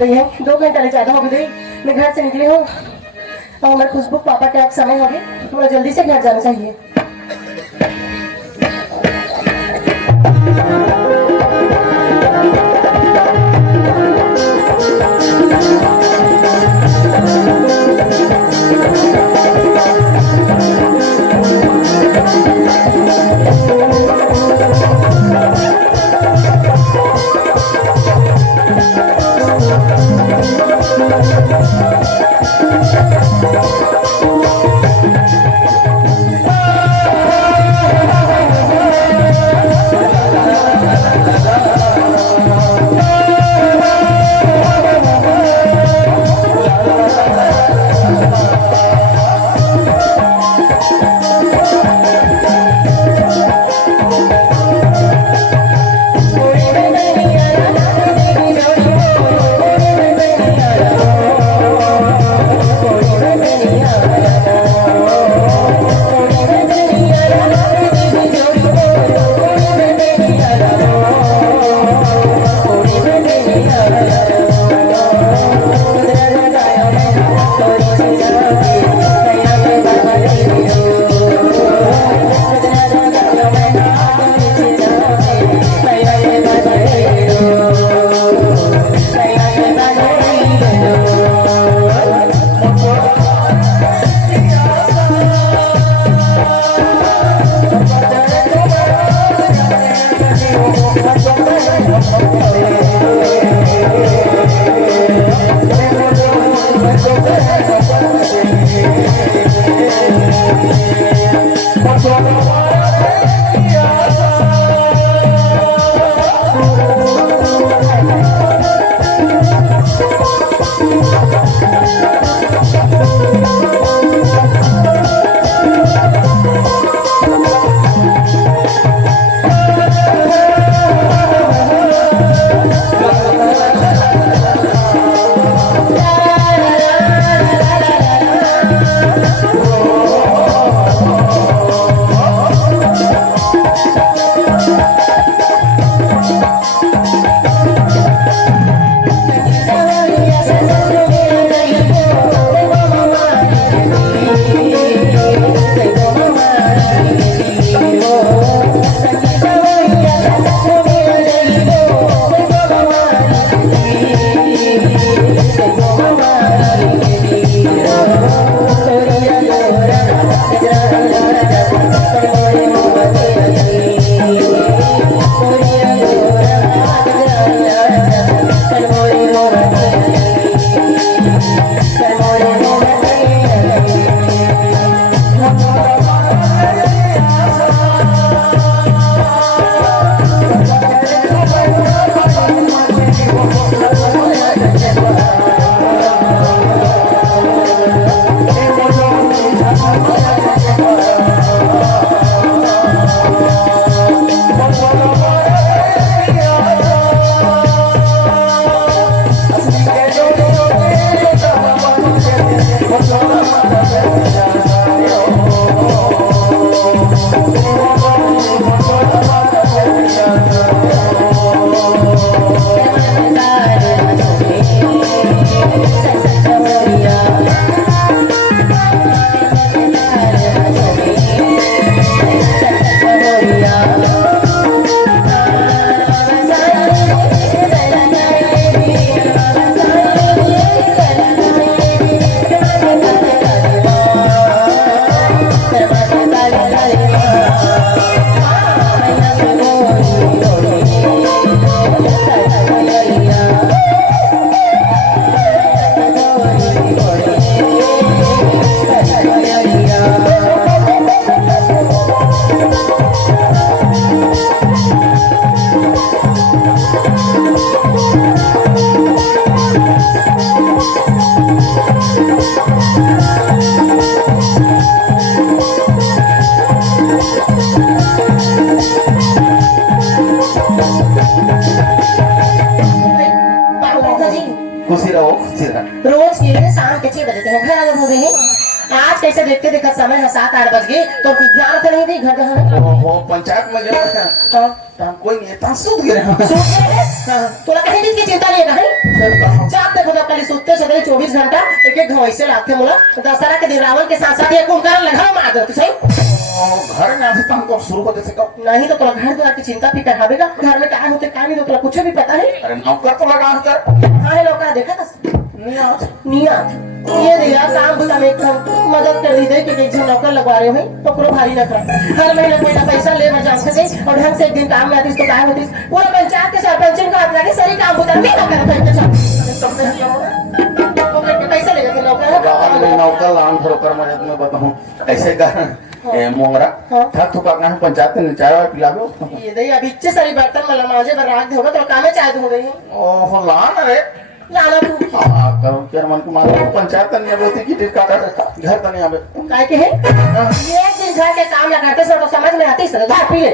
गई है, 2 घंटा से ज्यादा हो गई। मैं घर से निकली हूँ और हमारे खुशबू पापा का समय हो गया, थोड़ा जल्दी से घर जाना चाहिए। खुशी रहो, खुशी रहो। रोज के शाम के 6 बजे तक घर आ जाते हैं आज कैसे देखते देखा समय है 7-8 बज गए तो ध्यान से नहीं दी घर जहाँ ओहो पंचायत में गए हम कोई नेता सूत गिरे तोला कहीं चीज की चिंता नहीं है कहीं जाप देखो तो कल सुते सदे 24 घंटा एक एक घवैसे लाते मोला दशहरा के दिन रावण के साथ साथ ये कुंभकर्ण लगाओ मार दो सही घर में अभी तक शुरू होते से कब नहीं तो तोला घर द्वार की चिंता फिकर हवेगा घर में क्या होते क्या नहीं होते कुछ भी पता है अरे नौकर तो लगा कर हाँ है लोग देखा था नियत ये दिया काम बुला में मदद कर दी दे कि एक जन नौकर लगवा रहे हो तो पूरा भारी रख रहा हर महीने महीना पैसा ले मैं जान सके और ढंग से एक दिन काम में आती तो काय होती पूरा पंचायत के सरपंच को हाथ लगे सारी काम बुला नहीं करता पैसा ले जाते नौकर नौकर लान धरोकर मदद में बताऊं ऐसे कर मोंगरा थक थुका ना पंचायत में चाय वाय पिला दो ये दे अभी इच्छे सारी बर्तन मला माजे पर राख होगा तो काम में चाय हो गई ओहो लान रे लाना तू करो क्या मन को मारो पंचायत नहीं आवे थी कि का घर तो नहीं आवे काय के है ये दिन घर के काम लगाते सर तो समझ में आती सर घर पी ले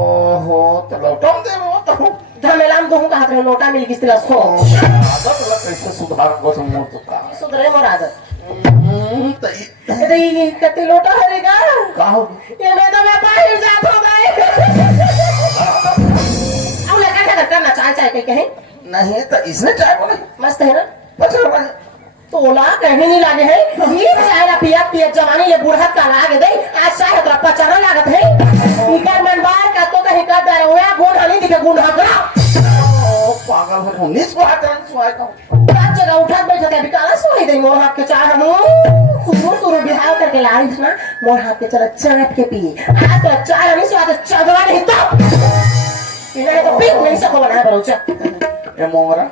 ओहो तो लौटम दे वो तो धमेलाम दूं का हाथ में लोटा मिल गई तेरा सो आदत लग कैसे सुधार को समझ तो का सुधरे मोर आदत तो अरे ये कते लोटा हरेगा का हो ये मैं तो मैं बाहर जात हो गए अब लगा क्या करना चाय चाय के कहे नहीं तो इसने चाय को नहीं मस्त है ना पचड़ रहा है तोला कहीं नहीं लागे है ये चाय ना पिया पिया जवानी ले बूढ़ा का लागे दे आज चाय तो पचड़ा लागत है इकर मन बार का तो कहीं का डर होया गुण हनी दिखे गुण हगरा ओ पागल है उन्नीस को आते हैं सुहाय का रात जगह उठा बैठ के अभी काला सोई दे मोर हाथ के चाय हम सुबह बिहाव करके लाई ना मोर हाथ के चला चढ़ के पी आज तो चाय नहीं स्वाद चढ़वा नहीं तो इन्हें तो पीक नहीं सको बना बरोचा ए मोंगरा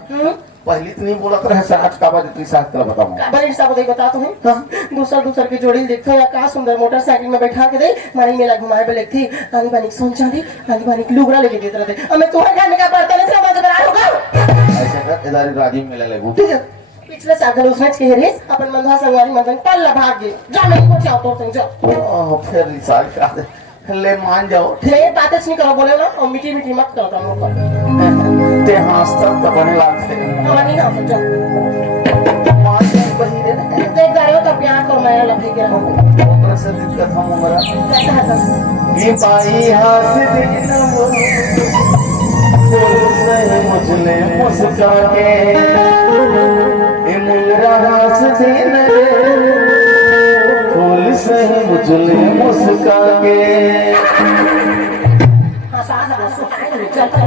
पहली तो नहीं बोला तो है आज का बात इतनी साथ तरह बताऊं बड़े हिसाब से बता तो है दूसर की जोड़ी देखो या का सुंदर मोटरसाइकिल में बैठा के दे मारी मेला घुमाए पे लगती आनी बानी सोन चांदी आनी बानी लुगड़ा लेके देते रहते अब मैं तुम्हारे घर में क्या पड़ता नहीं समझ में आ होगा ऐसे कर इधर राजीव मेला लगू ठीक है पिछले साल उसने के अपन मंधा संगवारी मंदन पल भाग गए जा नहीं को चाहो तो तुम जाओ ओह फिर रिसाल का दे ले मान जाओ ले बात नहीं करो बोले ना और मीठी मीठी मत करो तुम लोग ते हंसता तो बने लागते हमारा नहीं ना समझो पांच दिन बहिरे ने देख जा रहे हो तो प्यार को मैं लफे के रहूं ओकरा से दिक्कत हम मोंगरा कैसा है बस ये पाई हाथ दिन वो फूल से मुझने मुस्का के ये मोंगरा हाथ दिन फूल से मुझने मुस्का के हाँ साथ चलता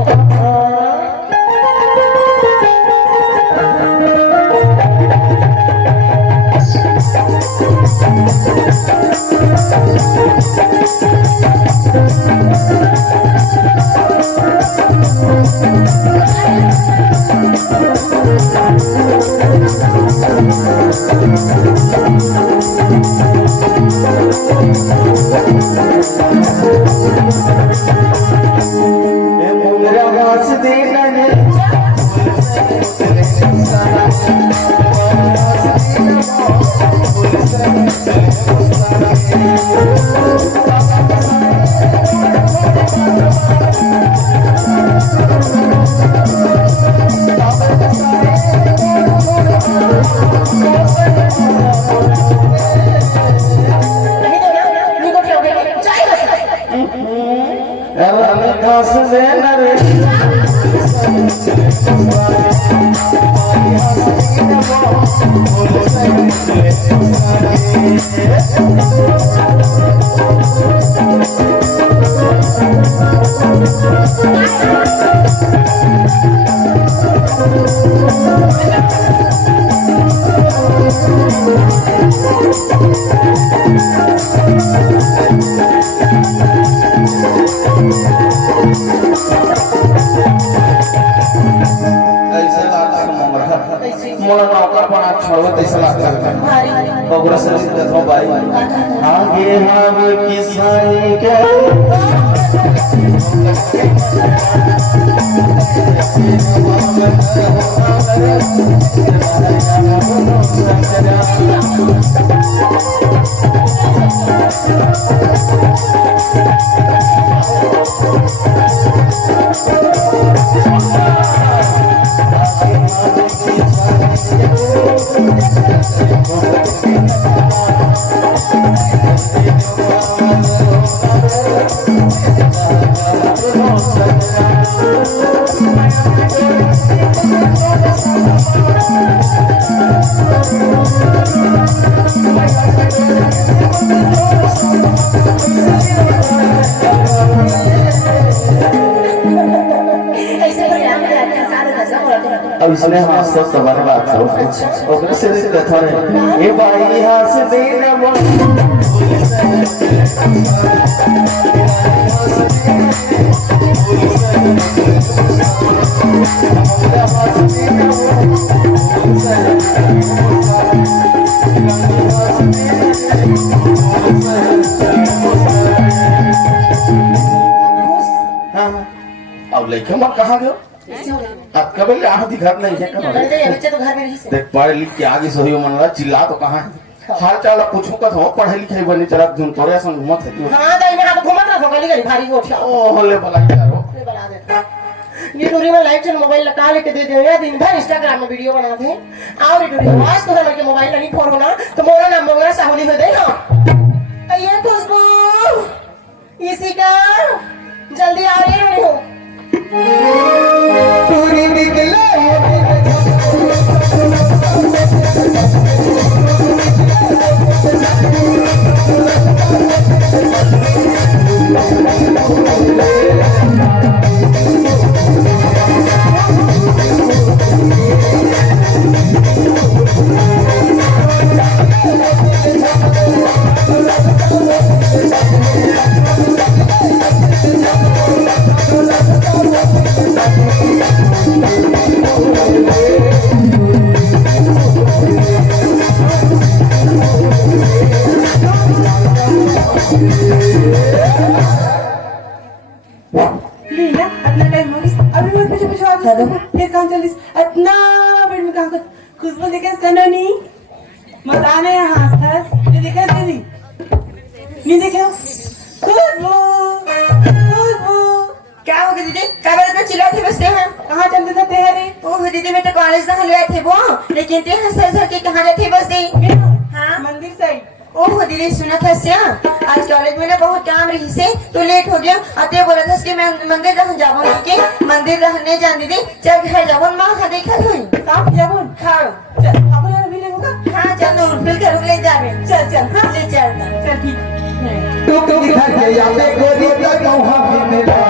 मोला नौकर बना छोड़ो तैसे लागता है बगुरा से दिक्कत हो भाई आगे आगे किसानी के ऐसे तो यार मेरे आगे सारे नजर बोला अब इसने हाथ सब तुम्हारे बात हो ओकरे से कथा रे ए भाई हंस दे ना मन अब लेके मत कहाँ गयो अब कभी ले आह दिखा नहीं है कहाँ बच्चे तो घर में रही से देख पढ़ लिख के आगे सही मन रहा चिल्ला तो कहाँ है हाल चाल पूछू का हो पढ़े लिखे बनी चला धुन तोरे सन घूमत है तू हां दाई में हाथ घुमा रहा गली गली भारी गोठिया ओ होले भला यारो ये बना दे ये डोरी में लाइट चल मोबाइल लगा लेके दे दे या दिन भर इंस्टाग्राम में वीडियो बनाते हैं और ये डोरी आज तो हमारे के मोबाइल नहीं फोड़ होना तो मोरा नाम मोरा साहुली हो दे हां ये खुशबू इसी का जल्दी आ रही हो पूरी निकले लीला अपना टाइम हो गया अभी मैं पीछे पीछे आ गई ये काम चलिस इतना वेट में काम कर खुशबू देखे कनोनी मत आने यहाँ आसपास ये देखे तेरी नहीं देखे खुशबू खुशबू क्या हो गया दीदी क्या बात में चिल्लाते बसते हैं कहाँ चलते थे तेरे ओह दीदी मैं तो कॉलेज से ले आए थे वो लेकिन ते हंस हंस के कहाँ जाते बस दी हाँ मंदिर साइड ओह दीदी सुना था क्या आज कॉलेज में ना बहुत काम रही से तो लेट हो गया अते बोला था कि मैं मंदिर रहने जाऊँ के मंदिर रहने जान दीदी चल घर जाऊँ माँ खा देखा हुई साफ जाबुन हाँ चल अब यार मिले होगा हाँ चल नूर फिर घर ले जा रहे चल चल हाँ ले चलता चल ठीक तू दिखा के या पे गोरी का कौहा भी मेरा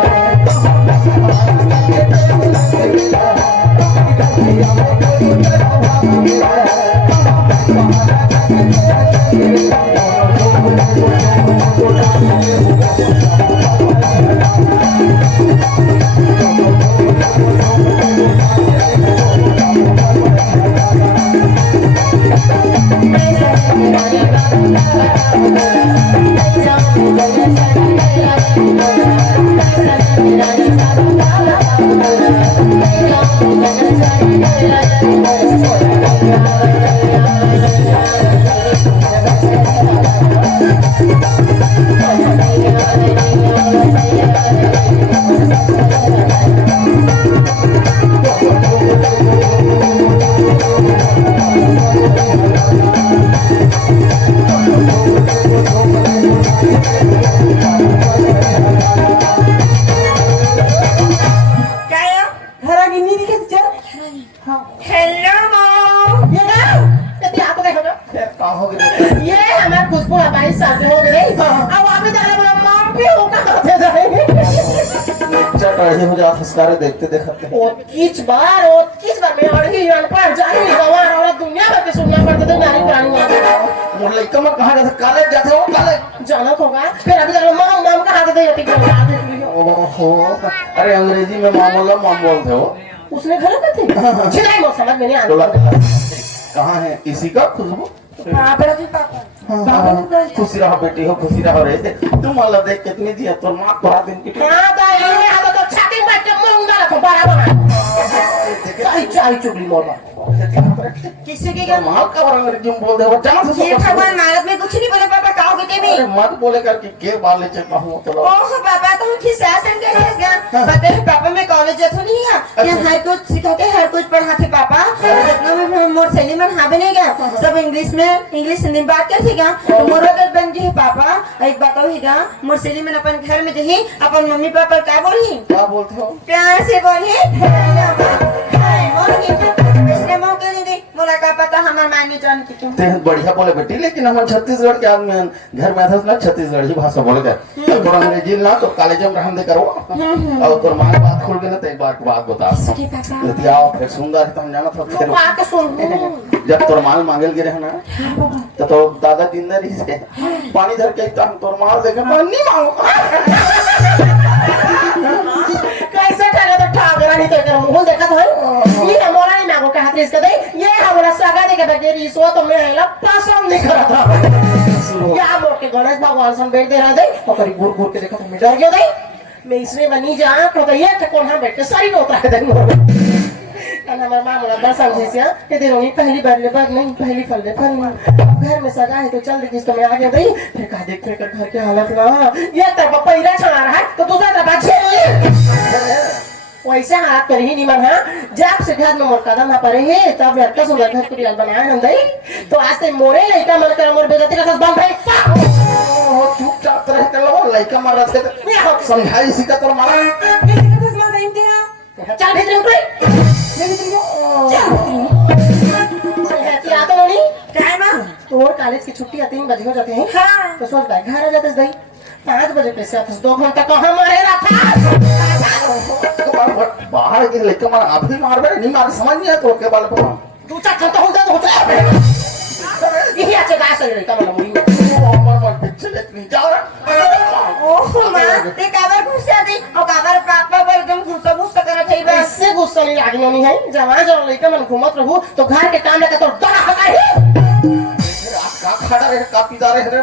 घर आगे नहीं दिखे चल हेलो मॉम ये हमारे खुशबू 22 साल के हो गए अब आप जाने वाला मां भी हो कहां जाएंगे चट रहे हो जा फसकारे देखते देखते और किस बार मैं अड़ही अनपढ़ जानी गवार और दुनिया भर के सुनना पड़ते थे नारी प्राणी मोर लइका में कहां जाते कॉलेज जाते हो कॉलेज जाना होगा फिर अभी जानो माम कहा देते ये टिक लगा देती ओहो अरे अंग्रेजी में मामूला माम बोलते हो उसने गलत थे छिलाई मत समझ में नहीं बोला आता कहाँ है इसी का खुशबू हाँ बड़ा जी पापा खुशी रहो बेटी हो खुशी रहो रहे थे तुम वाला देख कितनी दी है तो माँ तोरा दिन की हां दाई ये आलो तो छाती पर के मुंगा रखो बराबर चाय चाय चुगली मोला किसी के घर माँ का और अंग्रेजी में बोल दे वो जान से ये भगवान भारत में कुछ नहीं बोले पापा काओ के भी अरे मत बोले करके के बाल ले चलता हूँ तो ओह पापा तो हम खिसा संग के क्या पता है पापा मैं कॉलेज कॉलेज जात नहीं है यहाँ हर कुछ सिखाते हर कुछ पढ़ाते पापा जितना भी मोर सहेली मन हावे नहीं गया सब इंग्लिश हिंदी में बात करते क्या तो मोर अगर बन गए पापा एक बात हो गा मोर सहेली मन अपन घर में जही अपन मम्मी पापा क्या बोली क्या बोलते हो प्यार से बोली इसने मौके नहीं दी बोला का पता हमार मायने जान की क्यों ते बढ़िया बोले बेटी लेकिन हम छत्तीसगढ़ के आदमी हैं। घर में था ना छत्तीसगढ़ी भाषा बोले थे तो अंग्रेजी ना तो कॉलेज में रहने दे करो और तोर मां बात खोल के ना तो एक बार की बात बता लेती आओ फिर सुंदर है तुम जाना था फिर आके सुन जब तोर माल मांगल गिरे है ना तो दादा जिंदा रही से पानी धर के एकदम तोर माल देखे पानी मांगो कैसे ठगा तो ठागरा नहीं तो कर मुंह देखा तो ये हमारा नहीं नागो का हाथ इसका दे ये हमारा सगा दे के बगैर इसो तो मैं हैला पसंद नहीं करा था क्या बोल के गणेश भगवान सन बैठ दे रहा दे और करी घूर घूर के देखा तो मैं डर गया दे मैं इसने बनी जा को तो ये कौन हम बैठ के सारी नोता है दिन हमारा माँ बोला बस समझे से ये देखो नहीं पहली बार ले बाग नहीं पहली फल ले फल घर में सगा है तो चल देखिए तो मैं आ गया भाई फिर कहा देख फिर घर के हालत ना ये तरफ पहिरा चला रहा है तो दूसरा तरफ झेल वैसे हाथ पर ही निमन है जब से घर में मोर कदम ना पड़े है तब लड़का सुंदर घर को रियल बनाया हम दई तो आज से मोरे लड़का मन कर मोर बेइज्जती का बंद है चुपचाप रह के लो लड़का मार रहे थे समझाई सिका तोर मारा चल भेज रही हूँ कोई आता नहीं तो कॉलेज की छुट्टी 3 बजे हो जाते हैं तो सोच भाई घर आ जाते दही 5 बजे पैसे आते 2 घंटा कहाँ मारे रखा बाहर के लड़का मार अभी मार बे नहीं मार समझ नहीं आता के बाल पर 2-4 घंटा हो जाता यही अच्छे गाय से लड़का मतलब मुड़ी मार पिक्चर नहीं जा रहा ओह मां ते काबर घुस जाती और काबर पापा पर एकदम घुसा करे थे बस इससे गुस्सा नहीं लागनी नहीं है जवान जब लड़का मन घूमत रहू तो घर के काम लगा तो डरा हटा है का खड़ा रहे का पीता रहे रे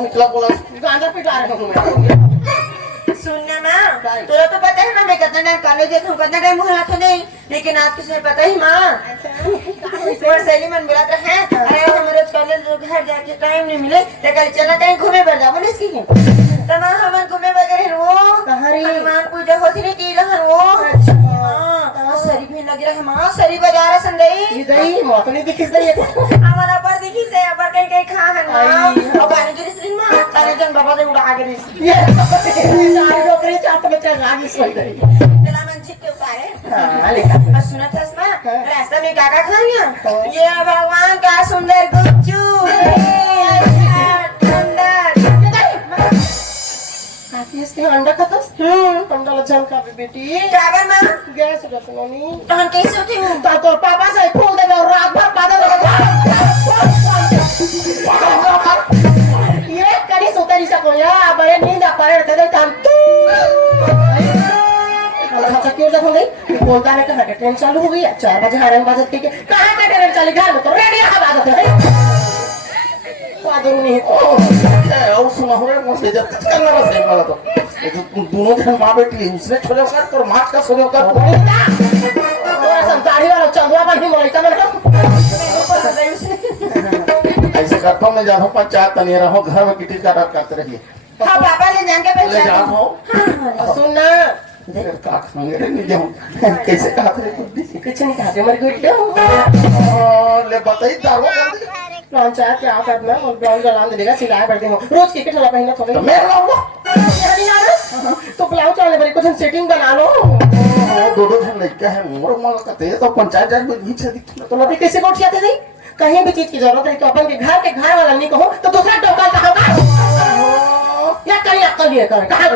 मतलब बोला गांजा पिटा रहे हूं मैं सुनना मां तुझे तो पता है ना मैं कितना टाइम कॉलेज जाता हूं कितना टाइम मुझे हाथ नहीं लेकिन आज किसी पता ही मां और सहेली मन बोला था है अरे हमारे कॉलेज घर जाके टाइम नहीं मिले तो कल चला कहीं घूमे बढ़ जाओ ना इसकी तमाम हम घूमे वगैरह वो हनुमान पूजा होती नहीं की रहन वो हां सरी भी लग रहा है मां सरी बजा रहा संदई ये दही मौत नहीं दिखी दही हमारा पर दिखी से पर कहीं खा है मां और पानी की स्ट्रिंग मां तारे जन बाबा दे उड़ा के ये सारी नौकरी चाहते में चल आगे सोई दही तेरा मन चित्ते उतारे हां लेकिन सुना था इसमें रास्ते में काका खाएंगे ये भगवान का सुंदर गुच्चू इसके अंडा खातस अंडा लचन का बेटी काबर मां गैस रतननी तो हम कैसे होती हूं तो तोर पापा से फूल दे और रात भर पादा ये करी सुतरी सको या बड़े नींद आ पड़े दे तम अच्छा क्यों जब हो गई बोलता है कहां का ट्रेन चालू हो गई 4 बजे हारन बाजत के कहां का ट्रेन चली घर में तो रेडियो का बाजत है पादरू नहीं और सुना हो मुझे जब तक करना बस नहीं वाला तो दोनों जन मां बेटी उसने छोड़े कर और मां का सोने का थोड़ा संताड़ी वाला चंदवा बन ही मोइता मन ऐसे करता मैं जाऊं पंचायत नहीं रहो घर में किटी का करते रहिए हां पापा ले जाके ले पहचान जाओ सुन ना काख मांगे नहीं जाऊं कैसे कहा थे कुछ नहीं कहा मर गई क्यों ले बताई दारू जल्दी पंचायत क्या करना और ब्राउन जलान देगा सिलाई बढ़ देंगे रोज की ठला पहनना थोड़ा तो मैं लाऊंगा तो ब्लाउज चलने बड़ी कुछ सेटिंग बना लो दो जन लड़का है मोर माल का ते तो पंचायत जाए नीचे दिखना तो अभी कैसे कोठ जाते नहीं कहीं भी चीज की जरूरत है तो अपन के घर वाला नहीं कहो तो दूसरा डोका कहाँ का या कहीं अक्ल ये कर कहाँ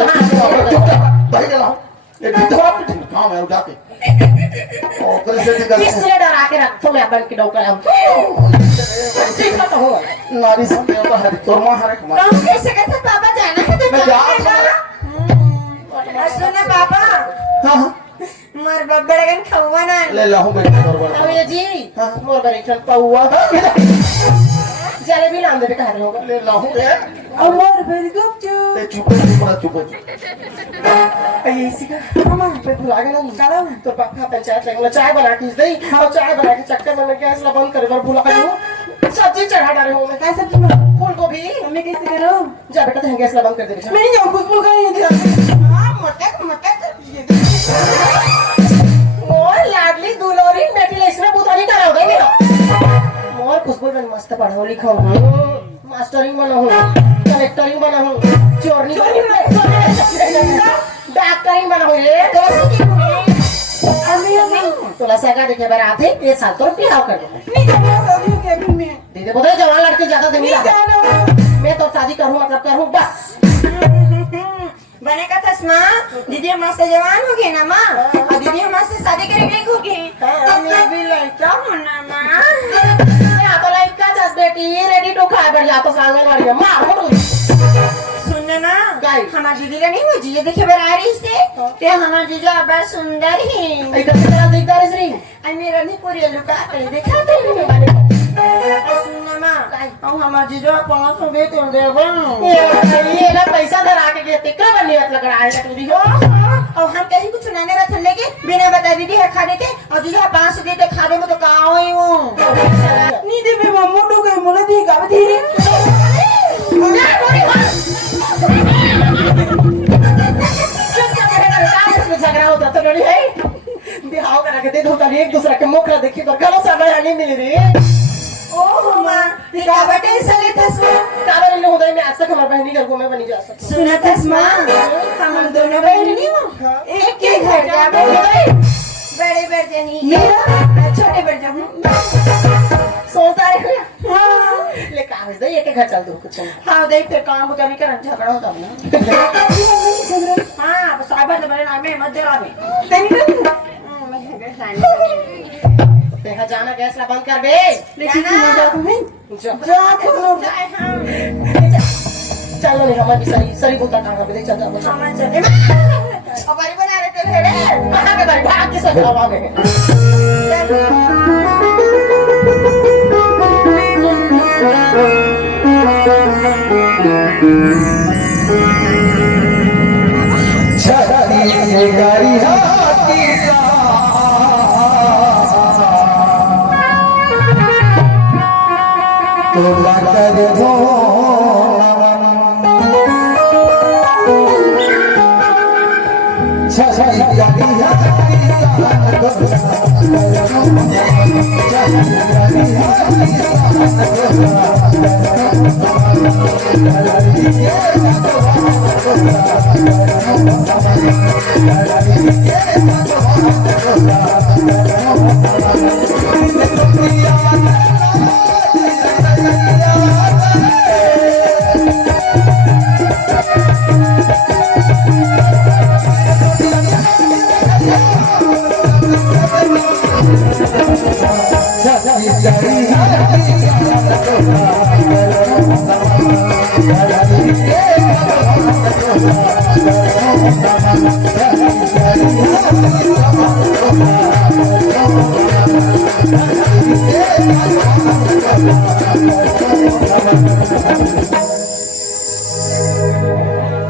भाई लाओ ये विधवा पे काम है उठा के और कैसे निकल इसलिए डरा के रखो मैं अपन के डोका सीखा तो हो नारी संदेव तो हरि तोर मां हरे कुमार तुम कैसे कहते पापा जाना है तो मैं जा सुना पापा हां मर बड़गन खवा ना ले लाऊं बेटा बराबर अब ये जी मोर बड़ी चल पाऊआ जलेबी नाम दे कहा होगा ले लाऊं रे अमर बेरी गुच्चू ते चुप ये इसी का मामा पे भुला गया ना निकाला तो पापा पंचायत में चाय बना के दे और चाय बना के चक्कर में गैस बंद कर और भुला गया सब्जी चढ़ा डाले हो मैं काय सब्जी में फूल गोभी मैं कैसे करो जा बेटा तो गैस बंद कर दे मैं नहीं जाऊं खुशबू का ये हां मटक तो पढ़ो लिखो हूँ, मास्टरिंग बना हूँ, कलेक्टरिंग बना हूँ, चोरनी डॉक्टरिंग बना हूँ ये तोला सगा देखे बार आते ये साल तो बिहाव कर दो दीदी बोले जवान लड़के ज्यादा दिन मैं तो शादी करूँ मतलब करूँ बस बने का थस माँ दीदी हम से जवान हो गए ना माँ और दीदी हम से शादी करके हो गए मैं भी लड़का हूँ ना माँ मैं तो लड़का जस बेटी रेडी टू खाए बढ़ जा तो आंगनवाड़ी में मार सुनना ना गाय हमारी दीदी का नहीं हुई जी देखे बरारी से ते हमारी जीजा बड़ा सुंदर ही इधर से तेरा दिखता है श्री आई मेरा नहीं पूरी लुका कर देखा तो सुनना माँ और हमारी जीजा 500 दे तो दे ये ना पैसा धरा के गए तिक्का बनी मतलब कराए का तू दियो और हम कहीं कुछ सुनाने रहा लेके बिना बता दीदी है खाने के और जीजा 500 दे तो खाने में तो कहाँ हुई हूँ नहीं दे मैं मम्मू तो कहीं मुला दी का बती झगड़ा होता तो नहीं है बिहाव करा के दे दो तभी एक दूसरे के मुख देखी तो गलत समय नहीं मिल रही ओह माँ क्या बटे सले थस काबर इन लोगों में आज तक हमारी बहनी घर को मैं बनी जा सकती सुना थस माँ हम दोनों बहन नहीं हो एक के घर जा बड़े बड़े नहीं छोटे बड़े हूँ सोचता है ले कागज दे एक घर चल दो कुछ हाँ देख फिर काम होता नहीं करना झगड़ा होता ना हाँ बस आबर तो मेरे नाम में मत दे आवे देखा जाना गैस ला बंद कर बे चलो नहीं हमारी सरी बोलता कहाँ पे चल जाओ हमारी बना रहे थे भेड़े कहाँ के भाई भाग के सब हवा में छतरी से गाड़ी हाथी तो लकर दो छतरी गाड़ी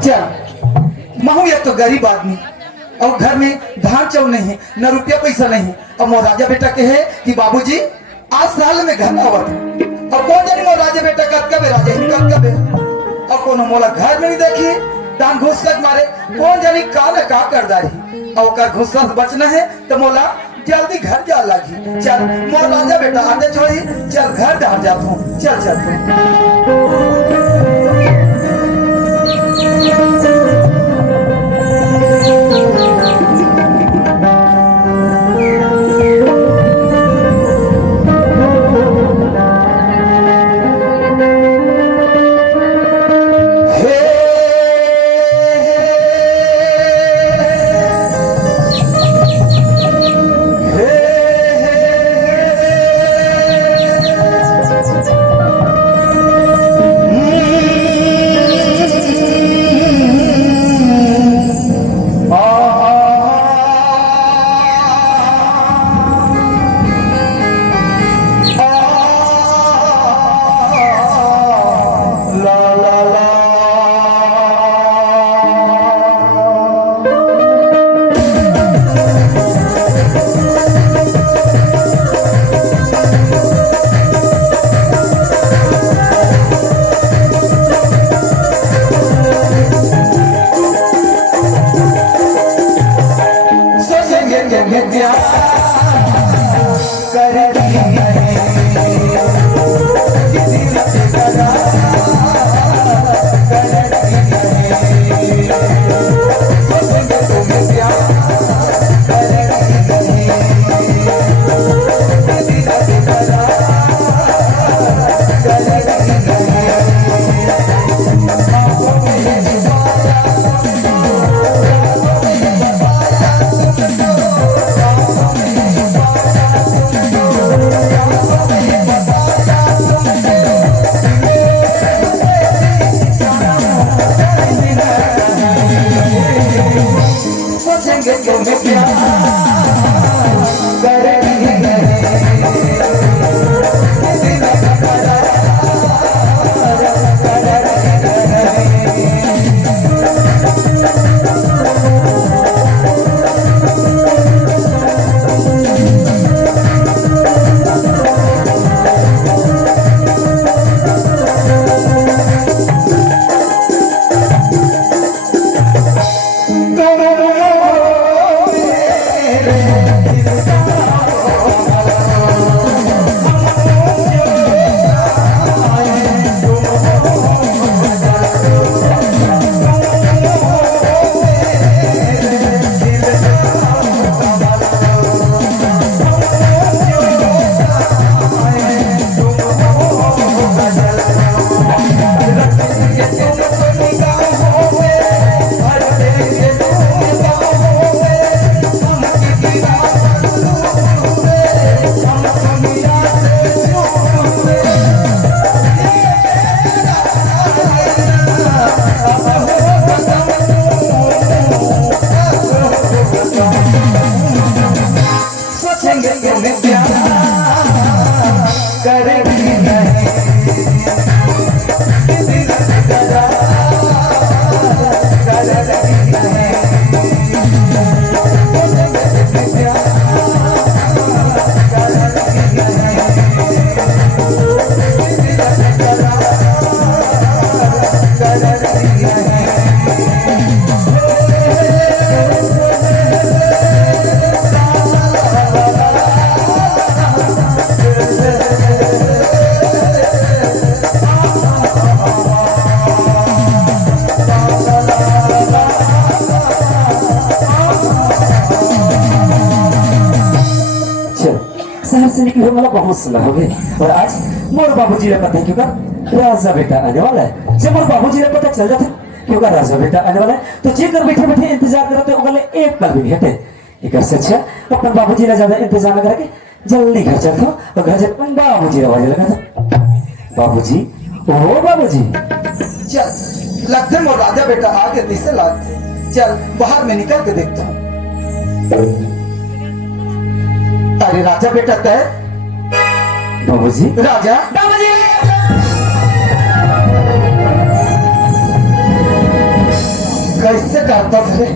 क्या महू एक तो गरीब आदमी और घर में धान चाउल नहीं है न रुपया पैसा नहीं और मोर राजा बेटा के है कि बाबूजी आज साल में घर आवत और कौन जानी मोर राजा बेटा कब कब राजा ही कब कब और कौन मोला घर में नहीं देखी दान घुस लग मारे कौन जानी का न का कर दारी और का घुसला से बचना है तो मोला जल्दी घर जा लगी चल मोर राजा बेटा आते छोड़ी चल घर डाल जाता हूँ चल चल तू कर सचेंगे तुम्हें प्यार करेंगे सचेंगे तुम्हें प्यार करेंगे शहर से निकले वाला बहुत सुना हो गए और आज मोर बाबूजी ने पता है क्योंकि राजा बेटा आने वाला है। जब मोर बाबूजी ने पता चल जाता क्योंकि राजा बेटा आने वाला है तो जेकर बैठे बैठे इंतजार करते उगले एक पल भी नहीं हटे। एक से अच्छा अपन बाबूजी ने ज्यादा इंतजार न करके जल्दी घर चल था और घर से बाबूजी आवाज लगा था, बाबूजी ओ बाबूजी। चल लगते मोर राजा बेटा आ गए दिसे लगते, चल बाहर में निकल के देखता हूँ। अरे राजा बेटा तय बाबूजी राजा बाबूजी कैसे करता रे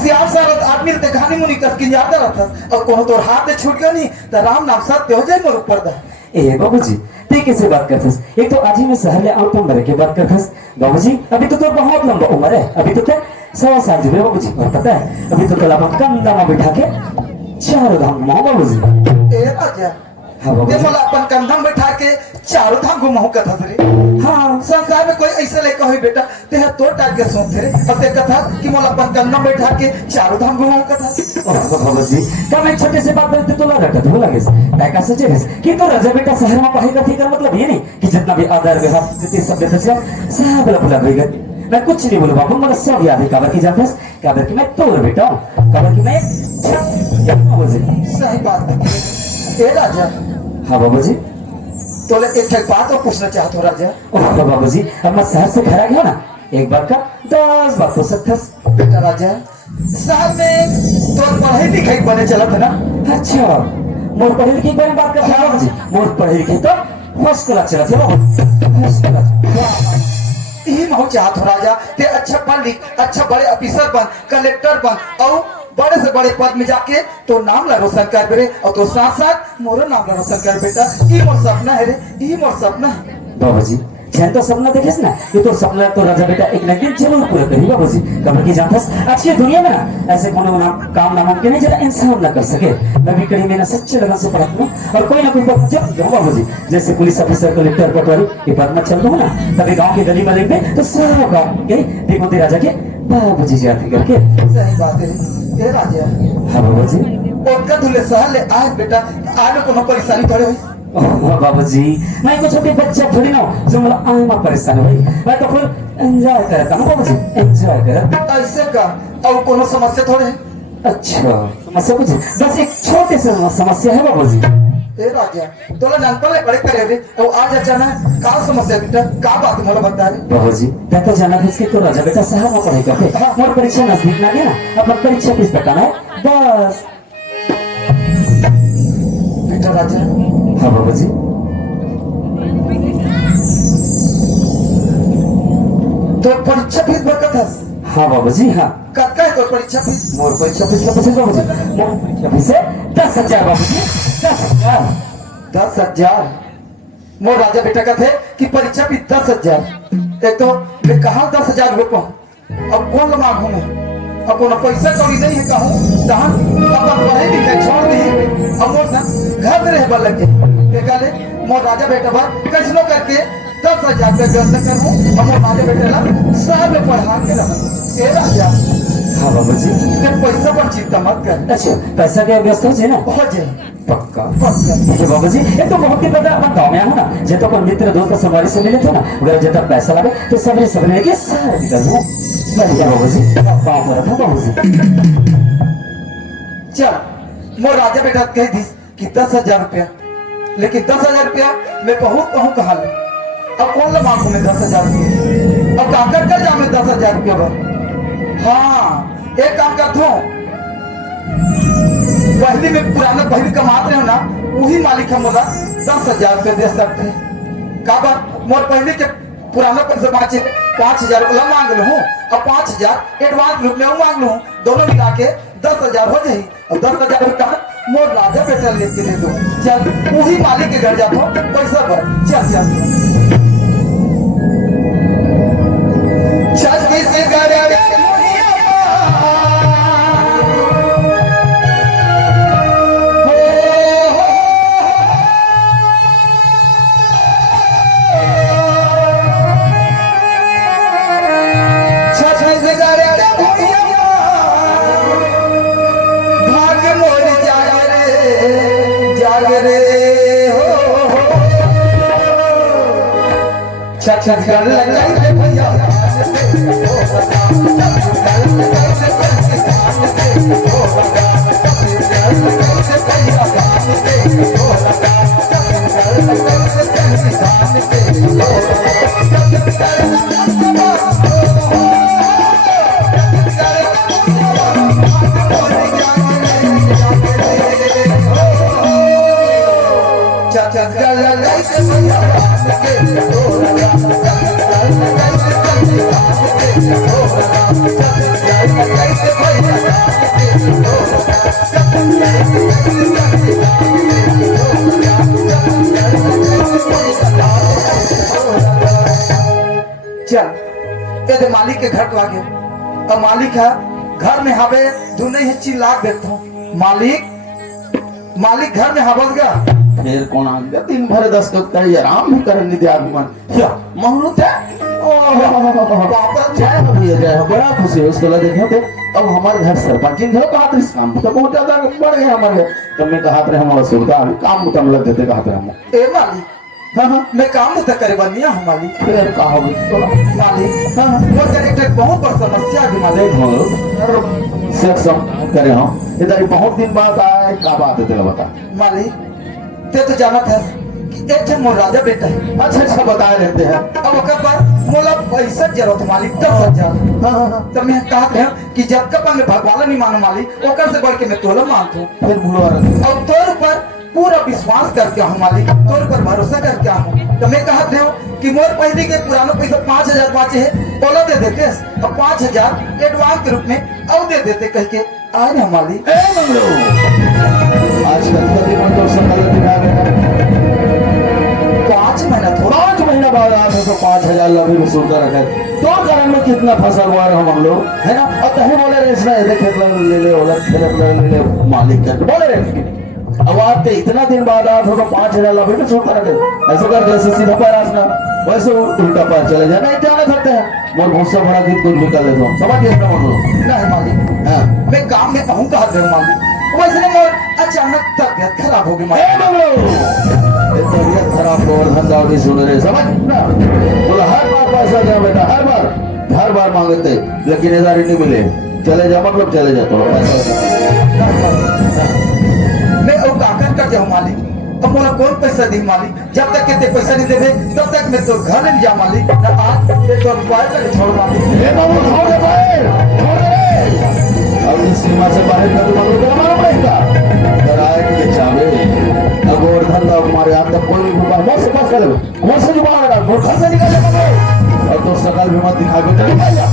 सियार सारत आदमी ते कहानी मुनी कस के याद रहता और कोनो तोर हाथ से छूट गयो नहीं तो राम नाम सत्य हो जाए मोर ऊपर दा। ए बाबूजी ते कैसे बात करथस? एक तो आज ही मैं शहर ले आऊं तो मरे के बात करथस। बाबूजी अभी तो बहुत लंबा उम्र है, अभी तो 100 साल जीवे बाबूजी। और पता है अभी तो कल अपन कंधा में बिठा के 4 धाम घुमाओ बाबूजी। ए राजा हाँ ते बाबूजी मला अपन कंधा में बैठा के 4 धाम घुमाऊ कथा रे। हाँ संसार में कोई ऐसे ले कहो बेटा ते है तो टाइप के सोच रे और ते कथा कि मला अपन कंधा में बैठा के 4 धाम घुमाऊ कथा। बाबूजी का मैं छोटे से बात करते तो लगा था लगे का सोचे कि तो राजा बेटा शहर में पढ़ाई का ठीक मतलब ये नहीं कि जितना भी आदर व्यवहार सब देते सब भुला गई। मैं कुछ नहीं बोलूँ बाबू, मेरा सब याद है काबर की जानते काबर की मैं तोर बेटा हूँ, काबर की मैं सही बात है ए राजा। हाँ बाबूजी तोले एक बात और पूछना चाहता हूँ राजा। ओह बाबूजी अब मैं शहर से घर आ गया ना, एक बार का 10 बार तो सकता बेटा राजा साल में तो पढ़ाई लिखाई बने चला था ना। अच्छा मोर पढ़े लिखे बारे में बात करते हैं बाबूजी। मोर पढ़े लिखे तो फर्स्ट क्लास चला था फर्स्ट क्लास। यही मैं चाहत हूँ राजा ते अच्छा पढ़ लिख अच्छा बड़े ऑफिसर बन कलेक्टर बन और बड़े से बड़े पद में जाके तो नाम ला रोशन कर बेरे और तो साथ साथ मोरो नाम ला रोशन कर बेटा। ये मोर सपना है रे, ये मोर सपना है। बाबूजी चैन तो सपना देखे ना, ये तो सपना तो राजा बेटा एक न एक दिन जरूर पूरा करी बाबूजी। कबर की जानता आज की दुनिया में ना ऐसे कोनो काम नामुमकिन है जरा इंसान ना कर सके। मैं भी कहीं मेरा सच्चे लगन से पढ़ता हूँ और कोई ना कोई पद जब जाऊँ बाबूजी, जैसे पुलिस ऑफिसर कलेक्टर पटवारी ये पद में चल रहा हूँ ना, तभी गाँव की गली में लेंगे तो सब गाँव के देखो राजा के बाबूजी जाते करके। सही बात है ए राजा। हाँ बाबूजी ओका दुले सहल ले आज बेटा आज कोनो परेशानी थोड़े हुई। बाबूजी मैं कुछ छोटे बच्चा थोड़ी ना जो मतलब आए में परेशान हुई, मैं तो फिर एंजॉय करता हूँ बाबूजी, एंजॉय कर। ऐसे का और कोनो समस्या थोड़े है। अच्छा समस्या कुछ बस एक छोटे से समस्या है बाबूजी। ए राजा तोला नानपण ले बड़े करे रे तो आज अचानक का समस्या बेटा का बात मोला बता रे बाबू जी मैं तो जाना था कि तो राजा बेटा शहर में पढ़ाई करते मोर परीक्षा नजदीक ना गया ना अपना परीक्षा फीस बताना है बस। बेटा राजा हाँ बाबू जी तो परीक्षा फीस बरकत हस हाँ बाबू जी हाँ कक्का है तो परीक्षा फीस मोर परीक्षा फीस का पैसे बाबू जी मोर परीक्षा फीस है 10,000 बाबू जी 10,000 10,000 मोर राजा बेटा का थे कि परीक्षा फीस 10,000 एक तो मैं कहा 10,000 रुपये अब कौन मांगू मैं अब कोनो पैसा कौड़ी नहीं है कहूँ तहन अब पढ़े लिखे छोड़ दी अब मोर ना घर में रह बल लगे निकाले मोर राजा बेटा बात कैसनो करके 10,000 रुपये व्यवस्था करूँ और मोर राजा बेटे ला साल में पढ़ा के रहा ए राजा हाँ बाबू जी ते पैसा पर चिंता मत कर अच्छा पैसा के व्यवस्था हो जाए ना हो जाए पक्का पक्का ठीक है बाबू जी ये तो बहुत ही पता अपन गाँव में आऊँ ना जब तक मित्र दोस्त सवारी से मिले थे ना अगर जब तक पैसा लगे तो सबने सबने लेके सारे निकल दूँ बढ़िया बाबू जी पाँव पर रखा बाबू जी चल मोर राजा बेटा कह दी कि 10,000 रुपया लेकिन 10,000 रुपया मैं बहुत कहूँ कहा ले अब कौन ला मांगू मैं 10,000 रुपया अब काकर कर जा मैं 10,000 रुपया पर हाँ एक काम करता हूँ पहली में पुराना पहली कमाते रहे ना वही मालिक हम बोला 10,000 रुपया दे सकते हैं का बात मोर पहले के पुराना पैसा 5,000 रुपया मांग लूँ अब 5,000 एडवांस रूप में मांग लूँ दोनों मिला के 10,000 हो जाए और 10,000 रुपया मोर राजा बेटा लेके दे दो चल वही मालिक के घर जाता हूँ पैसा पर चल चल चल किसी घर छत्तीसगढ़ लगाई भैया छत्तीसगढ़ लगाई चल ये मालिक के घर तो आ गए अब मालिक है घर में हवे दुने ही चिल्ला देखता हूँ मालिक घर में हवस गया फिर कौन आ गया दिन भर 10 कप करी आराम भी करने दे आदमी क्या महलूत है पापा जय हो भैया जय हो बड़ा खुशी है उसको लगे देखे तो अब हमारे घर सरपंच जी घर कहा इस काम तो बहुत ज्यादा बढ़ गया हमारे तो मैं कहा थे हमारा सुविधा काम मुतम लग देते कहा थे हम ए मालिक हाँ मैं काम तो करे बनिया हूँ मालिक फिर कहा मालिक हाँ वो डायरेक्टर बहुत बड़ा समस्या है मालिक सेक्शन करे हम इधर बहुत दिन बाद आए का बात है तेरा बता मालिक ते तो जाना था कि एक थे मोर राजा बेटा है अच्छा बताए रहते हैं अब ओकर बाद मोला पैसा जरूरत मालिक 10,000 तो मैं कहा था कि जब कब मैं भगवान नहीं मानो मालिक ओकर से बढ़ के मैं तोला मानता हूँ फिर बुलवा और तोर पर पूरा विश्वास करके हूँ मालिक तोर पर भरोसा करके हूँ तो मैं कहा था कि मोर पहले के पुराना पैसा 5,000 बाचे है ओला दे देते और 5,000 एडवांस के रूप में और दे देते कह के आए ना मालिक आजकल तो सकल दिखा देगा 5 महीना थोड़ा 5 महीना बाद आते तो 5,000 लभी वसूल कर रखे तो कारण में कितना फसल हुआ है हम लोग है ना अब कहीं बोले रहे इसमें देखे ले ले ओला ले ले मालिक कर बोले रहे अब आते इतना दिन बाद आप तो 5,000 लभी तो वसूल कर रखे ऐसे कर जैसे सीधा पैर आसना वैसे उल्टा पैर चले जाए नहीं जाने सकते हैं मोर बहुत सा बड़ा गीत कुछ निकल लेता हूँ समझ गए ना नहीं मालिक हाँ मैं काम में कहूँ कहा दे मालिक वैसे मोर अचानक तबियत खराब हो गई मालिक तबियत खराब हो धंधा भी सुन रहे समझ ना बोला हर बार पैसा दे बेटा हर बार मांगते लेकिन इधर ही नहीं मिले चले जा मतलब चले जा तो पैसा मैं वो काकर कर जाऊँ मालिक अब मोला कौन पैसा दी मालिक? जब तक के ते पैसा नहीं देबे तब तक मैं तो घर नहीं जा मालिक। ना आज ये तो बाहर लगे छोड़ मालिक। ये बाबू छोड़ दे बाहर, छोड़ दे। अब इस सीमा से बाहर का तो मालूम तो हमारा पड़ेगा। कराए के चावे अब और धंधा हमारे हाथ तक कोई नहीं भूखा मोर से पास कर दे, मोर से जुबान लगा, मोर घर से निकाल दे और तो सकल भी मत दिखा के निकाल जा।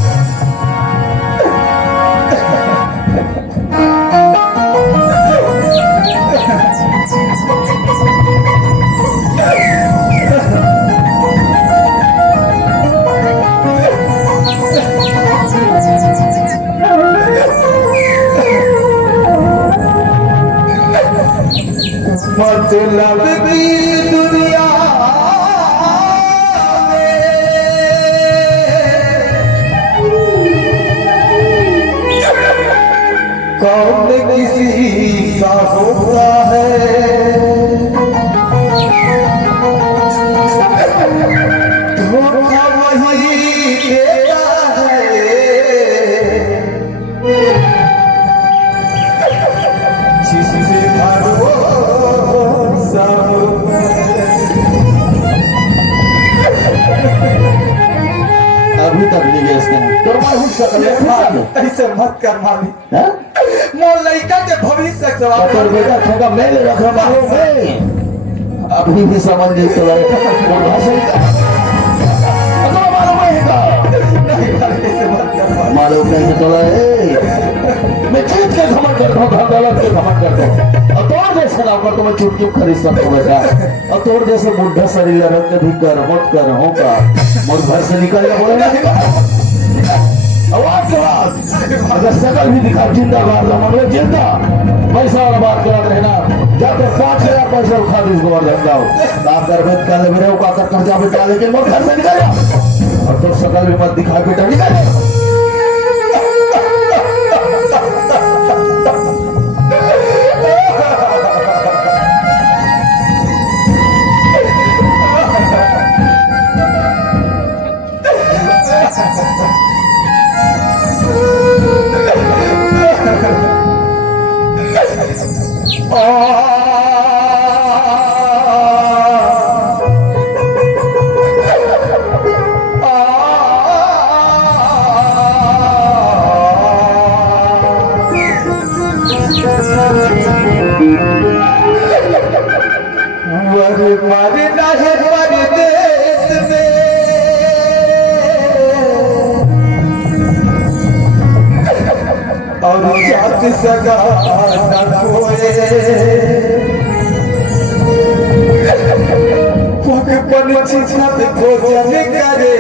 मतलब की दुनिया में कौन किसी का होता है, धोखा वही देता है जिससे अभी तक नहीं गए इसके तो मैं सकल ऐसे मत कर माली। हैं मोर लड़का के भविष्य का और सवाल बेटा ठोका मैं ले रखा मालूम है अभी भी समझ नहीं तो और भाषा मालूम है का नहीं माली, ऐसे मत कर माली। मालूम नहीं तो मैं चीज के घमंड करता हूँ, धन दौलत के घमंड करता हूँ और तोड़ जैसे ना कर तो मैं चुटकी खरीद सकता हूँ बेटा और तोड़ जैसे बुढ़ा शरीर रख के भी कर मत कर होगा मोर घर से निकल जा बोले आवाज के बाद अगर सकल भी दिखा जिंदा मार लो मतलब जिंदा पैसा वाला बात करा रहना जाकर 5,000 पैसा उठा दे इसको और धंधा हो बात कर बेट कर ले मेरे को कर कर्जा बेटा लेकिन मोर घर से निकल जा और तो सकल भी मत दिखा बेटा निकल जा। मरना है परदेश में और जात सगा न कोए पग पंछी छत भोजन करे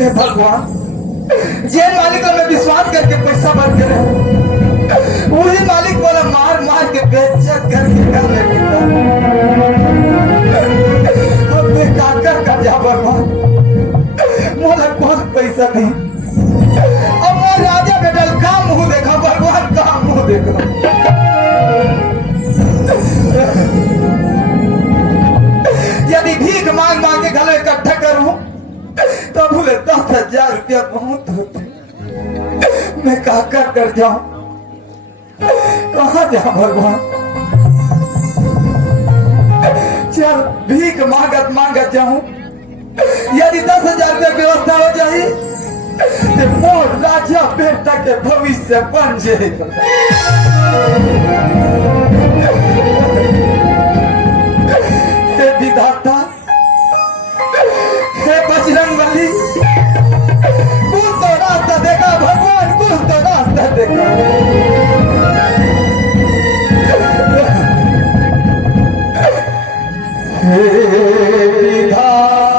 हे भगवान, जे मालिक में विश्वास करके पैसा भर के वही मालिक बोला मार मार के बेइज्जत करके कर ले अब मैं काकर का जा भगवान मोला कौन पैसा नहीं अब वो राजा बेटा का मुंह देखा भगवान का मुंह देखा यदि भीख मांग मांग के गले इकट्ठा करूं तो बोले 10,000 रुपया बहुत होते मैं काका कर जाऊं कहाँ जाऊं भगवान चल भीख मांगत मांगत जाऊं यदि 10,000 रुपया व्यवस्था हो जाए तो मोर राजा बेटा के भविष्य बन जाएगा। हे विधाता हे बजरंगबली कुछ तो रास्ता देखा भगवान कुछ तो रास्ता देखा हे विधाता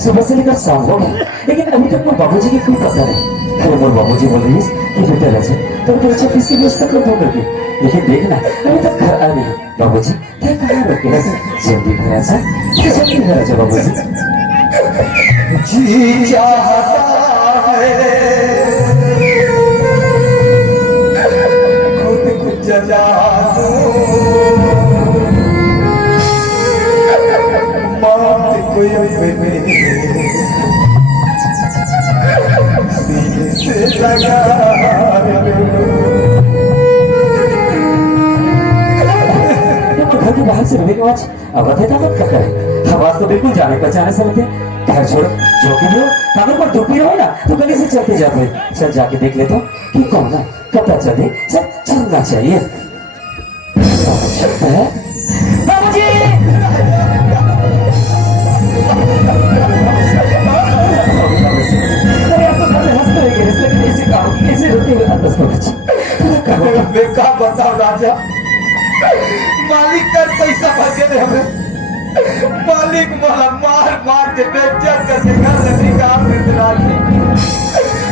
सुबह से लेकर शाम हो गया लेकिन अभी तक मैं बाबूजी की कोई पता नहीं। अरे मोर बाबूजी बोल रही है कि बेटा राजा तो परीक्षा फीस की व्यवस्था कर दो करके, लेकिन देखना अभी तक घर आ नहीं। बाबूजी क्या कहाँ रखे राजा, जल्दी घर आ जा, जल्दी घर आ जा बाबूजी। जी चाहता है खुद को जला मौत को अपने सीने से लगा घर के बाहर से रोने की आवाज अवधेता मत कर करे, आवाज तो बिल्कुल जाने पहचाने से होते। घर छोड़ जो कि हो कागज पर दुपी रहो ना तो गली से चलते जाते, चल जाके देख ले तो कि कौन है, पता चले सब चलना चाहिए। बाबूजी बेकार बताओ राजा, मालिक का पैसा भर के हमें मालिक वाला मार मार के बेइज्जत करके घर से निकाल देते राजा।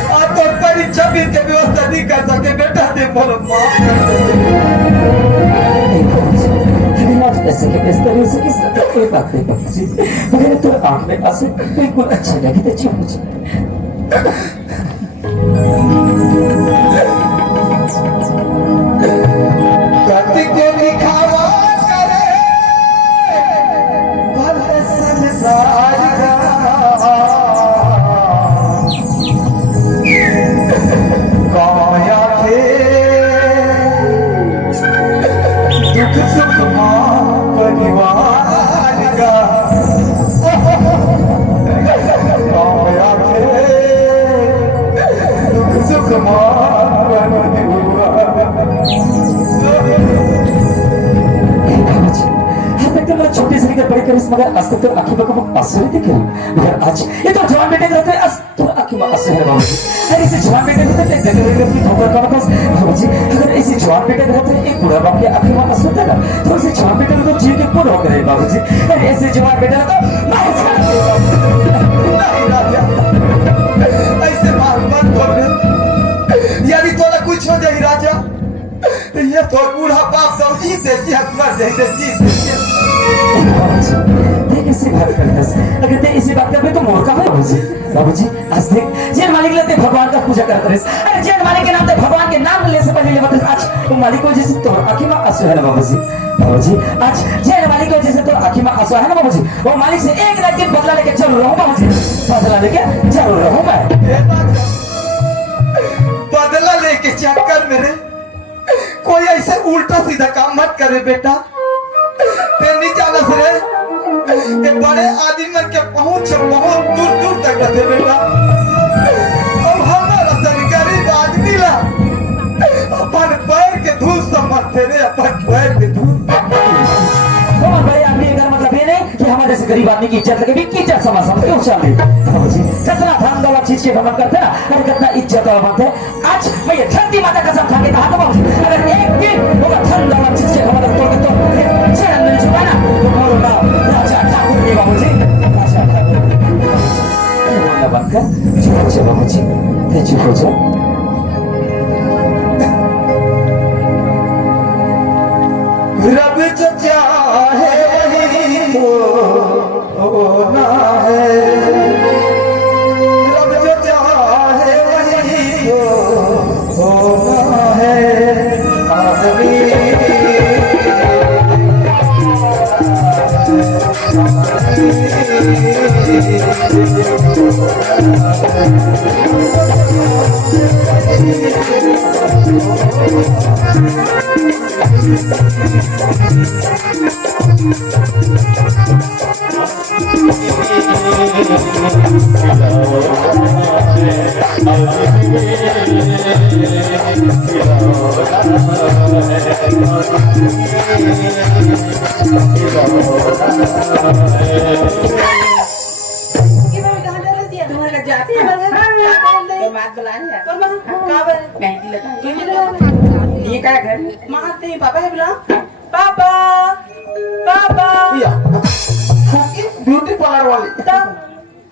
आ तो परीक्षा भी के व्यवस्था नहीं कर सके बेटा, दे बोलो माफ कर दे। ऐसे के इस तरह से किस तरह कोई बात नहीं बाबूजी, मगर तो आंख में आंसू बिल्कुल अच्छे लगे तो चुप मुझे। कति के दिखावा करे भले संसार का, काया थे दुख सुख मां मगर आज तक तो आंखी में कभी आंसू नहीं दिखे मगर आज ये तो जवान बेटे रहते आज तो आंखी में आंसू है बाबूजी अरे इसे जवान बेटे रहते एक देखने अपनी खबर का बस बाबूजी अगर इसे जवान बेटे रहते एक बुढ़ा बाप के आंखी में आंसू था तो इसे जवान बेटे तो जी के पूरा हो गए बाबूजी अरे ऐसे जवान बेटे तो नहीं राजा ऐसे बात मत बोल यानी तोला कुछ हो जाए राजा ये तो बूढ़ा बाप तो जीते कि अकबर जैसे जीते देख इसी बात करते अगर ते इसी बात करते तो मोर का है बाबूजी आज देख जेल मालिक लेते भगवान का पूजा करते रहे अरे जेल मालिक के नाम पे भगवान के नाम ले से पहले लेते आज वो मालिक को जैसे तो आंखी में आंसू है ना बाबूजी आज जेल मालिक को जैसे तो आंखी में आंसू है ना बाबूजी वो मालिक से एक रात दिन बदला लेके चल रहा हूँ बाबूजी बदला लेके चल रहा हूँ मैं बदला लेके चक्कर मेरे कोई ऐसे उल्टा सीधा काम मत करे बेटा ते नहीं जाना से ये बड़े आदमी मन के पहुंच बहुत दूर दूर तक रहते बेटा अब हमारा सन गरीब आदमी ला अपन पैर के धूल समझते रे अपन पैर के धूल बहुत बड़े आदमी अगर मतलब ये नहीं कि हमारे जैसे गरीब आदमी की इज्जत लगे की इज्जत समझ के उछाल दे बाबूजी कितना धन दौलत चीज के भ्रमण करते ना और कितना इज्जत और बनते आज मैं ये धरती माता कसम खा के कहा था बाबूजी अगर एक दिन होगा धन दौलत चीज के भ्रमण करते तो चरण मिल चुका ना तो बोलो ना राजा ठाकुर ने बाबूजी राजा ठाकुर बोलना बंद कर चुप हो जा बाबूजी ते चुप हो जा रब जो चाहे वही तो होना है रब जो चाहे वही तो होना है आदमी तुम्हारे का जात है बात बुलाए है पर मां का मेहंदी लगा ये का घर मां ते पापा है बुला पापा पापा या ब्यूटी पार्लर वाली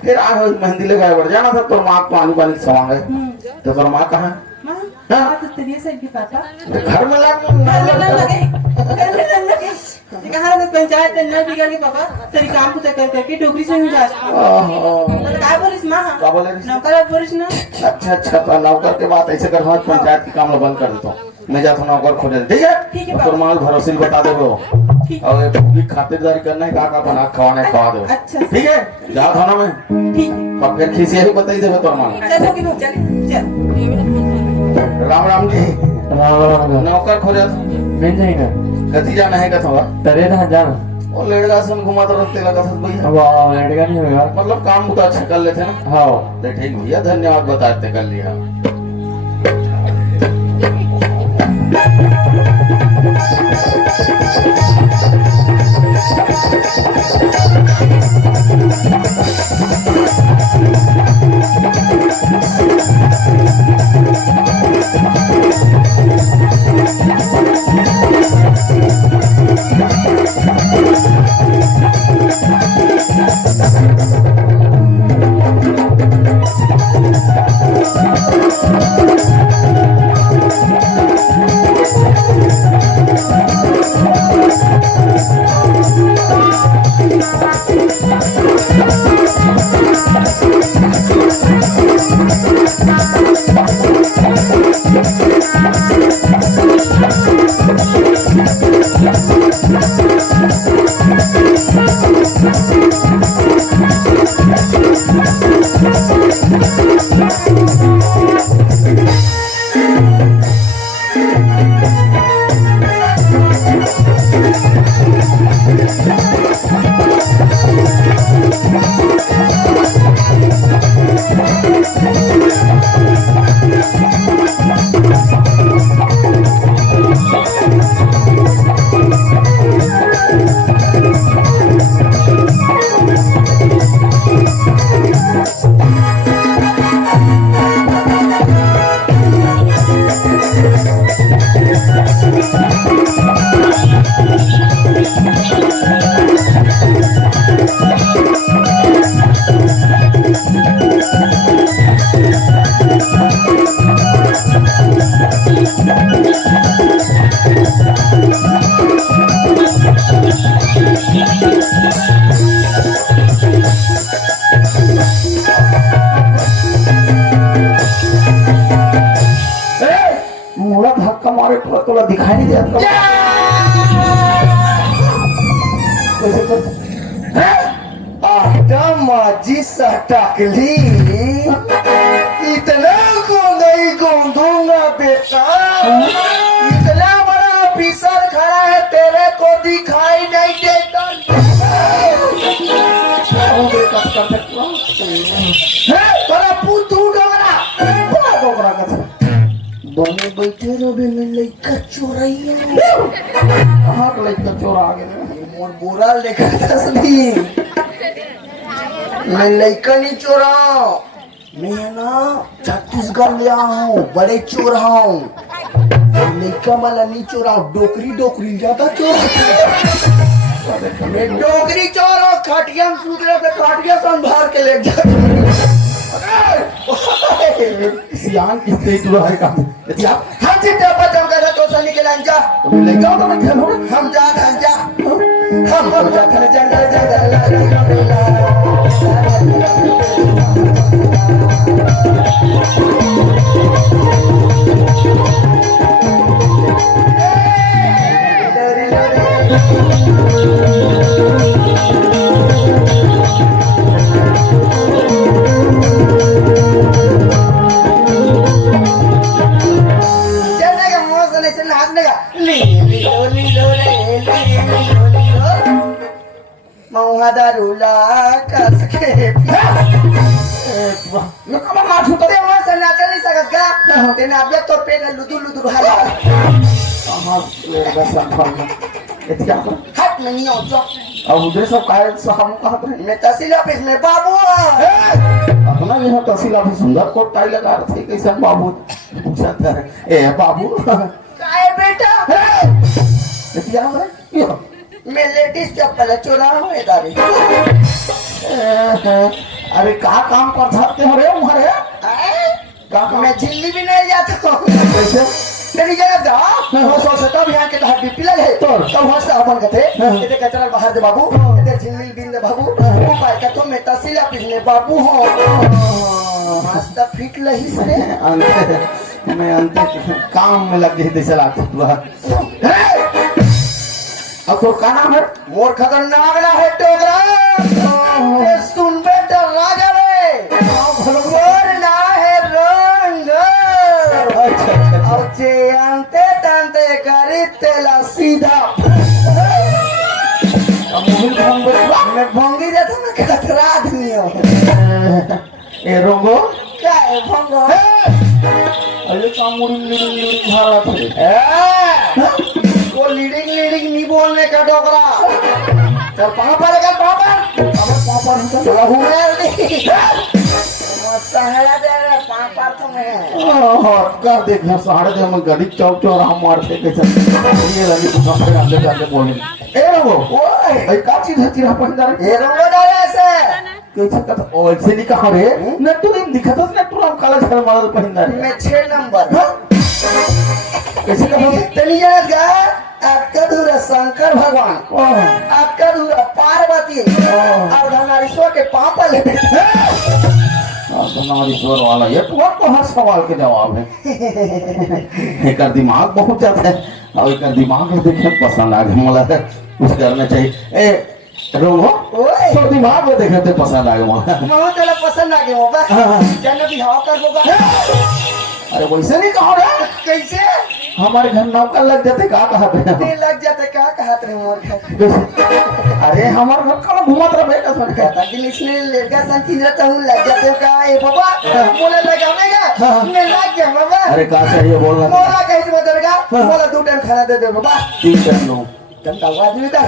फिर आ गई मेहंदी लगाए बढ़ जाना था तो माँ पानी पानी सवांग है तो तेरा माँ कहाँ मां हाँ? तो तेरी साइड की पापा घर में लगे ये कहां है पंचायत न बिगड़ के पापा तेरी काम पूरा कर करके डोगरी से ही जा मतलब काय बोलिस मां क्या बोले रही? नौकर बोलिस ना अच्छा अच्छा तो नौकर के बात ऐसे कर पंचायत की काम बंद कर देता हूँ मैं जाता हूँ नौकर खोजे ठीक है तो माल भरोसे बता दे वो और ये पूरी खातिरदारी करना है का बना खवाना है खवा दो अच्छा ठीक है जा थाना में ठीक है और फिर खींचे ही बताई देवे तो माल चलो कि चल चल राम राम जी नौकर खोजे मिल जाएगा कति जाना है कथवा तरे ना जान वो लड़का सुन घुमा तो रखते लगा था भैया अब लड़का नहीं होगा मतलब काम तो अच्छा कर लेते ना हाँ तो ठीक भैया धन्यवाद बताते कर लिया नहीं जाता कैसे करते आता माझी सटाकली इतना नहीं गोंदूंगा बेटा इतना बड़ा ऑफिसर खड़ा है तेरे को दिखाई नहीं देता बड़ा पुतू डोगरा बड़ा डोगरा का था बने बैठे रहे में लइका चोरैया कहाँ के लड़का चोर आ गए मोर बोरा लेकर तस्बी मैं लइका नहीं चोराऊं मैं है ना छत्तीसगढ़ ले हूँ बड़े चोर हूँ लइका वाला नहीं चोराऊं डोकरी डोकरी ज्यादा चोर मैं डोकरी चोर हूँ खटिया में सूत रहे थे खटिया संभाल के ले जा सियान कितने दूर है काम यदि आप हम जितना बचाव कर रहे तो सनी के लाइन जा तो लड़का तो मैं खेल हो हम जा हम जा खाने जंगल जंगल दारूला कस के मैं कब मार छूटा ते वहां से नाच नहीं सकत का तेने अबे तो पेट लुदु लुदु भाला हमार लड़का संभाल यदि क्या कर हाथ में नहीं हो जो अब उधर सब काय हम कहत रहे मैं तहसील ऑफिस में बाबू अपना यहाँ तहसील ऑफिस सुंदर कोट टाई लगा रहे थे कैसा बाबू पूछा था ए बाबू काय बेटा यदि क्या करे यो मैं लेडीज चप्पल चुरा हूँ इधर अरे का काम कर सकते हो रे तुम्हारे का मैं झिल्ली भी नहीं जाता हूँ कैसे तेरी जगह जा वो सो से तब यहाँ के तहत भी पिलल है तो वहाँ से अपन कहते इधर कचरा बाहर दे बाबू इधर झिल्ली बिन दे बाबू वो पाए का तो मैं तहसील ऑफिस में बाबू हूँ मस्त फिट लही से मैं अंत काम में लग गई जैसे लगता अब तो का नाम है मोर खतरनाक ना है टोकरा ये सुन बेटा राजा रे मोर ना है रंग और जे अंते तंते करी तेला सीधा मैं भंगी जाता मैं खतरा आदमी हूँ ए रोगो क्या है भंगो अरे काम मुड़ी झाड़ा थे वो लीडिंग लीडिंग नहीं बोलने का डोकरा चल पापा लेकर पापा पापा चलो हुमेर नहीं सहारा दे रहे पापा तुम्हें कर देखना साढ़े दे में गड़ी चौक चौक हम मारते कैसे ये लगी तो सब आगे जाके बोले ए रोगो ओए ए का चीज है चिरा पंडार ये रंगो डाले ऐसे कैसे का ओ ऐसे नहीं कहा रे न तू नहीं दिखता न तू हम काला छल मार पंडार मैं 6 नंबर कैसे का तेरी जगह आपका दूर शंकर भगवान आपका दूर पार्वती और धनारीश्वर के पापा ले धनारीश्वर वाला ये तो हर सवाल के जवाब है एक दिमाग बहुत ज्यादा है और एक दिमाग देखे पसंद आ गया मला कुछ करना चाहिए ए रोगो ओए तो दिमाग में देखते पसंद आ गया बहुत तेरा पसंद आ गया बाबा जन्नत भी हाव कर बाबा अरे वैसे नहीं कहो रे कैसे हमारे घर नौकर लग जाते का कहते हैं ते लग जाते क्या कहत रहे मोर घर अरे हमारे घर का घुमत रहे बेटा सुन के कहता कि इसलिए लड़का संग रहता हूँ लग जाते हो का ए बाबा बोले लगावेगा मैं लग गया बाबा अरे का चाहिए बोलना मोला कैसे बदलगा मोला 2 टाइम खाना दे दे बाबा 3 टाइम लो घंटा आदमी का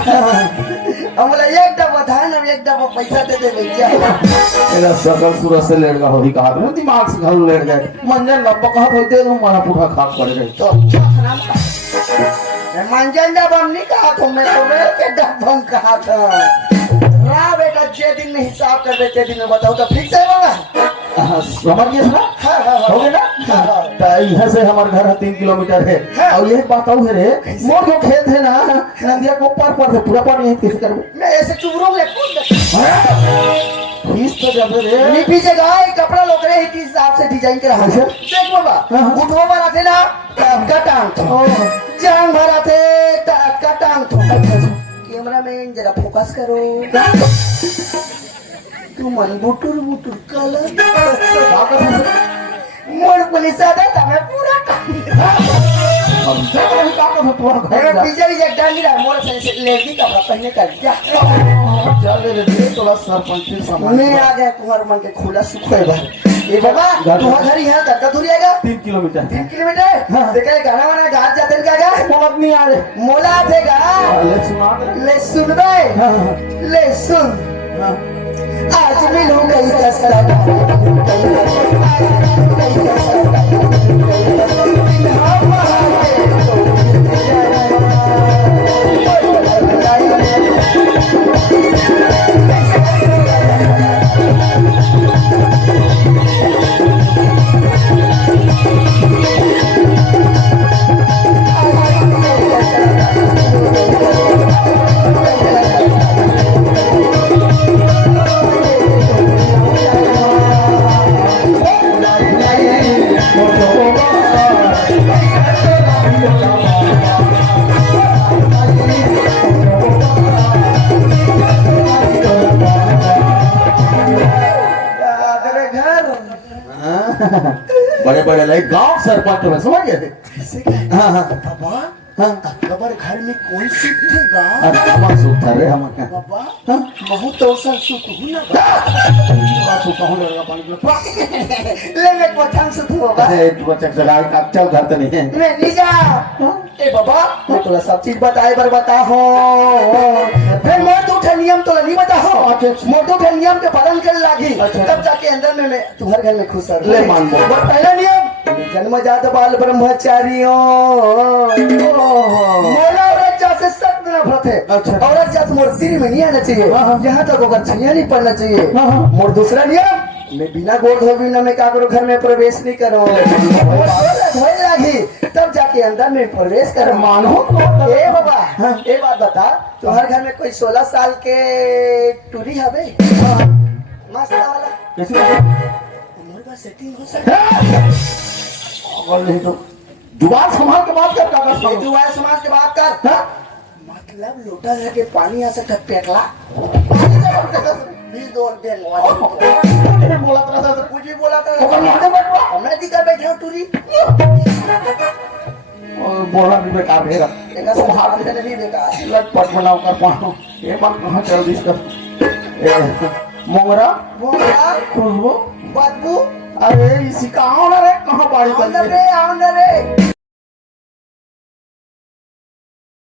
हमला एक डब्बा था ना एक डब्बा पैसा दे दे भैया मेरा सकल सूरत से लेट गया होगी कहा मैं दिमाग से घर लेट गए मंजन लब्बा कहा भाई दे दूं मारा पूरा खाक पड़ गई तो मैं मंजन डब्बा नहीं कहा तो मैं तो रेल के डब्बा कहा था रा बेटा जे दिन में हिसाब कर देते दिन में बताओ तो फिक्स है बाबा समझ गए ना? हो गए ना? तो यहाँ से हमारे घर 3 किलोमीटर है। और ये बात है रे, मोर जो खेत है ना, नदिया को पार पार से पूरा पानी कैसे करबो? मैं ऐसे चुबरों में फीस तो जब रे नहीं पीछेगा, एक कपड़ा लोग रहे इस हिसाब से डिजाइन के रहा है। देख बाबा, गुटवा बना थे ना, का टांग थो, जांग भरा थे, का टांग थो। कैमरामैन जरा फोकस करो। तू मन बुटुर बुटुर कलर मोर पुलिस आता था मैं पूरा पीछे भी एक डांगी रहा मोर से लेडी कपड़ा पहने कर जा। चल रे तोला सरपंच सामान मैं आ गया कुमार मन के खुला सुख है भाई। ये बाबा तुम्हारा घर यहाँ तक दूर आएगा 3 किलोमीटर 3 किलोमीटर। देखा ये गाना वाना गात जाते हैं क्या मोलत नहीं आ रे मोला देगा ले सुना दे। ले सुन बे ले सुन आज मिलूं गई बड़े बड़े लाइक गांव सरपंच में समझ गए? हाँ हाँ बाबा हाँ बाबा घर में कौन सुख देगा अरे हमारा सुख था रे हमारे बाबा बहुत तो सुख हूँ ना सुख हो जाएगा पानी ले मैं पठान सुख होगा तू बच्चा जगह का चल घर तो नहीं है मैं नहीं जा ए बाबा मैं तुला सब चीज बताए पर बता हो फिर मोर तो उठा नियम तो नहीं बता हो मोर तो उठा नियम के पालन कर लागी तब जाके अंदर में मैं तुम्हारे घर में खुश रह ले मान लो पहला नियम जन्मजात बाल ब्रह्मचारियों मोला औरत जात से सख्त नफरत है। अच्छा। औरत जात मोर तीर में नहीं आना चाहिए यहाँ तक होगा छैया नहीं पड़ना चाहिए। मोर दूसरा नियम मैं बिना गोद धोबी न मैं काकरो घर में प्रवेश नहीं करो धोए लागी तब जाके अंदर में प्रवेश करो मानो ए बाबा ए बात बता तुम्हारे घर में कोई 16 साल के टूरी हवे मस्त वाला कैसे हमारे पास सेटिंग हो सकता और नहीं तो जुबान संभाल के बात कर काका है दुआ समाज के बात कर हाँ? मतलब लोटा लेके पानी आ सकता पेटला भी दो दिन बोला था कुछ भी बोला था ओकर माथे बैठवा हमने दिखा बैठे हो टूरी और बोला भी बेकार है एक सब हाथ में नहीं बेकार लटपट बनाओ कर पाओ ये बात कहाँ चल दी इसका मोंगरा मोरा खुशबू बदबू अरे इसी का रे कहाँ बाड़ी अंदर रे